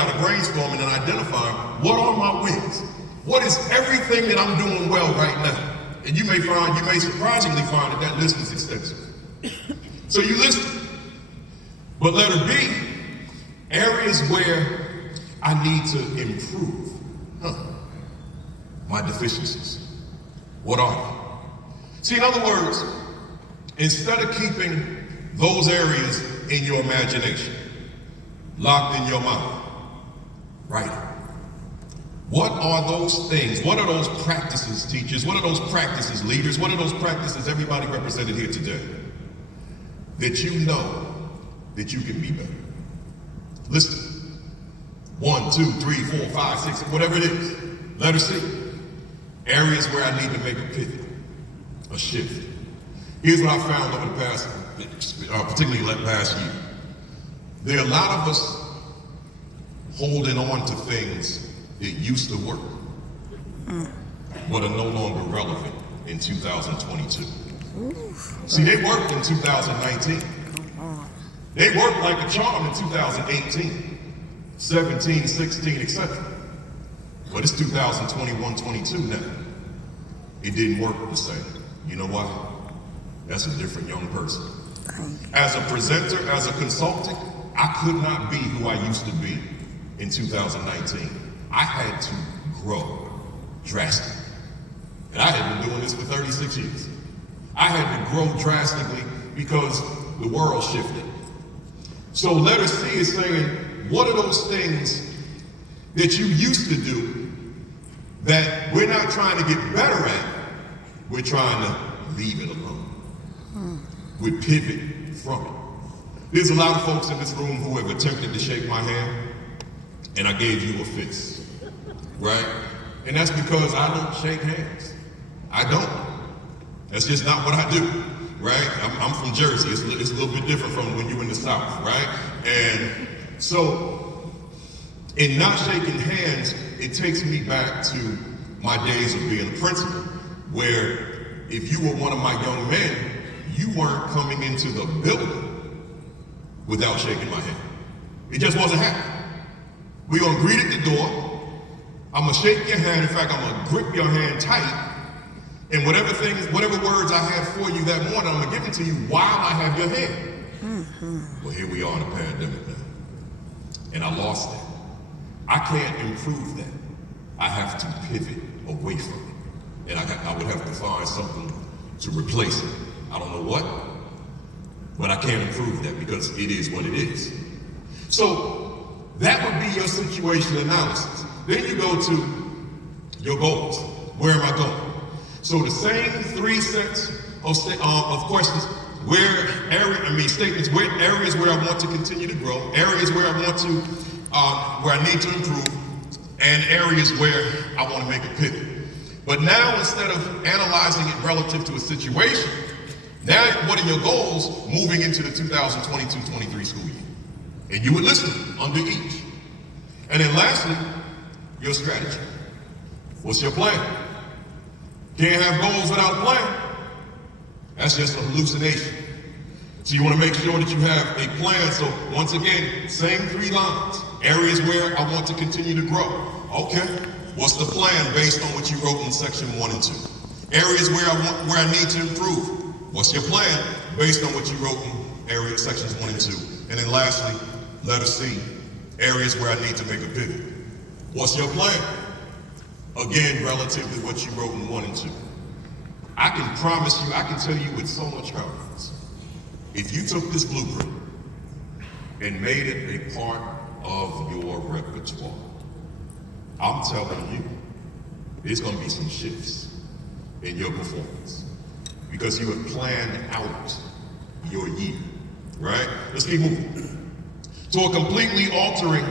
got to brainstorm and then identify what are my wins? What is everything that I'm doing well right now? And you may surprisingly find that list is extensive. So you list it. But letter B, areas where I need to improve. My deficiencies. What are they? See, in other words, instead of keeping those areas in your imagination, locked in your mind, write it. What are those things? What are those practices, teachers? What are those practices, leaders? What are those practices, everybody represented here today, that you know that you can be better? Listen. 1, 2, 3, 4, 5, 6, whatever it is. Letter C. Areas where I need to make a pivot, a shift. Here's what I found over the past, particularly the past year. There are a lot of us holding on to things that used to work, but are no longer relevant in 2022. See, they worked in 2019. They worked like a charm in 2018, 17, 16, etc. But it's 2021, 22 now. It didn't work the same. You know why? That's a different young person. As a presenter, as a consultant, I could not be who I used to be in 2019. I had to grow drastically. And I had been doing this for 36 years. I had to grow drastically because the world shifted. So letter C is saying, what are those things that you used to do that we're not trying to get better at, we're trying to leave it alone. We pivot from it. There's a lot of folks in this room who have attempted to shake my hand, and I gave you a fist, right? And that's because I don't shake hands. I don't. That's just not what I do, right? I'm from Jersey. It's a little bit different from when you're in the South, right? And so, in not shaking hands, it takes me back to my days of being a principal, where if you were one of my young men, you weren't coming into the building without shaking my hand. It just wasn't happening. We're gonna greet at the door. I'm gonna shake your hand. In fact, I'm gonna grip your hand tight. And whatever words I have for you that morning, I'm gonna give them to you while I have your hand. Well, here we are in a pandemic now. And I lost that. I can't improve that. I have to pivot away from it. And I would have to find something to replace it. I don't know what, but I can't improve that because it is what it is. So that would be your situation analysis. Then you go to your goals. Where am I going? So the same 3 sets of questions, statements, where areas where I want to continue to grow, areas where I want to, where I need to improve, and areas where I want to make a pivot. But now, instead of analyzing it relative to a situation, now what are your goals moving into the 2022-23 school year? And you would listen under each. And then lastly, your strategy. What's your plan? Can't have goals without a plan. That's just a hallucination. So you want to make sure that you have a plan. So once again, same 3 lines. Areas where I want to continue to grow. Okay. What's the plan based on what you wrote in section 1 and 2? Areas where I need to improve. What's your plan based on what you wrote in sections 1 and 2? And then lastly, letter C, areas where I need to make a pivot. What's your plan? Again, relative to what you wrote in 1 and 2. I can promise you, I can tell you with so much confidence, if you took this blueprint and made it a part of your repertoire, I'm telling you, there's going to be some shifts in your performance because you have planned out your year, right? Let's keep moving. So completely altering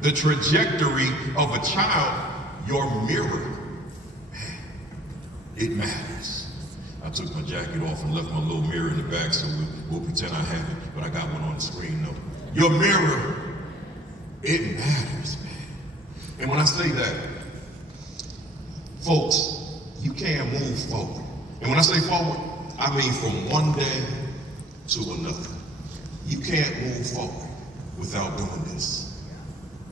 the trajectory of a child, your mirror, man, it matters. I took my jacket off and left my little mirror in the back, so we'll pretend I have it, but I got one on the screen though. Your mirror, it matters, man. And when I say that, folks, you can't move forward. And when I say forward, I mean from one day to another. You can't move forward without doing this.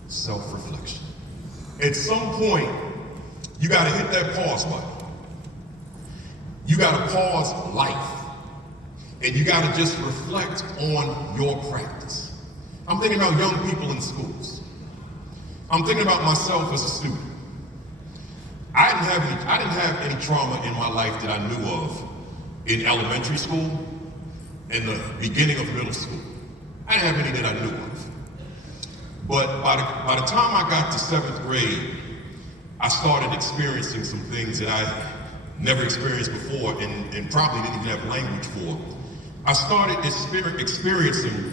self-reflection. At some point, you got to hit that pause button. You got to pause life. And you got to just reflect on your practice. I'm thinking about young people in schools. I'm thinking about myself as a student. I didn't have any trauma in my life that I knew of in elementary school and the beginning of middle school. I didn't have any that I knew of. But by the time I got to 7th grade, I started experiencing some things that I never experienced before and probably didn't even have language for. I started experiencing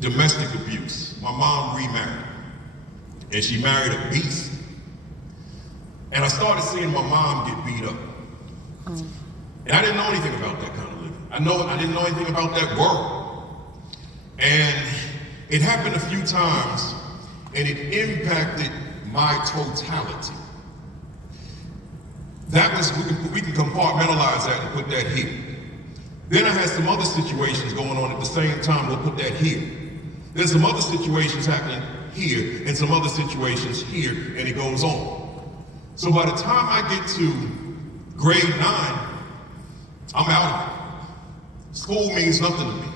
domestic abuse. My mom remarried, and she married a beast. And I started seeing my mom get beat up. And I didn't know anything about that kind of living. I didn't know anything about that world. And it happened a few times, and it impacted my totality. That was, we can compartmentalize that and put that here. Then I had some other situations going on at the same time, we'll put that here. There's some other situations happening here, and some other situations here, and it goes on. So by the time I get to grade 9, I'm out of it. School means nothing to me.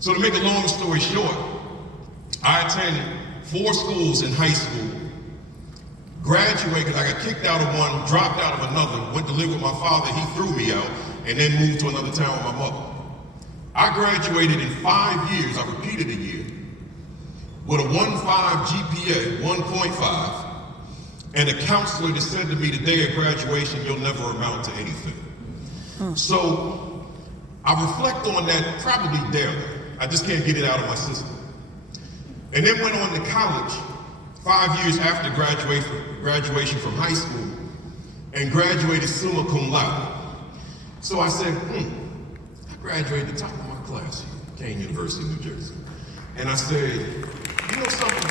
So to make a long story short, I attended 4 schools in high school, graduated because I got kicked out of one, dropped out of another, went to live with my father, he threw me out, and then moved to another town with my mother. I graduated in 5 years, I repeated a year, with a 1.5 GPA, 1.5, and a counselor that said to me the day of graduation, you'll never amount to anything. So I reflect on that probably daily. I just can't get it out of my system. And then went on to college 5 years after graduation from high school and graduated summa cum laude. So I said, I graduated the top of my class here, Kane University, New Jersey. And I said, you know something?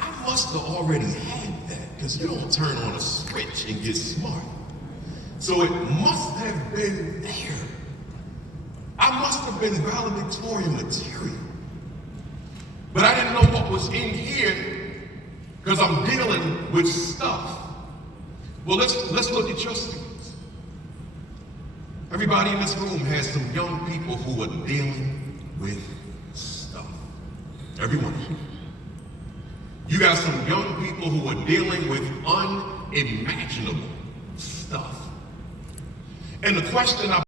I must have already had that, because you don't turn on a switch and get smart. So it must have been there. I must have been valedictorian material. But I didn't know what was in here because I'm dealing with stuff. Well, let's look at your students. Everybody in this room has some young people who are dealing with stuff. Everyone. You got some young people who are dealing with unimaginable stuff. And the question I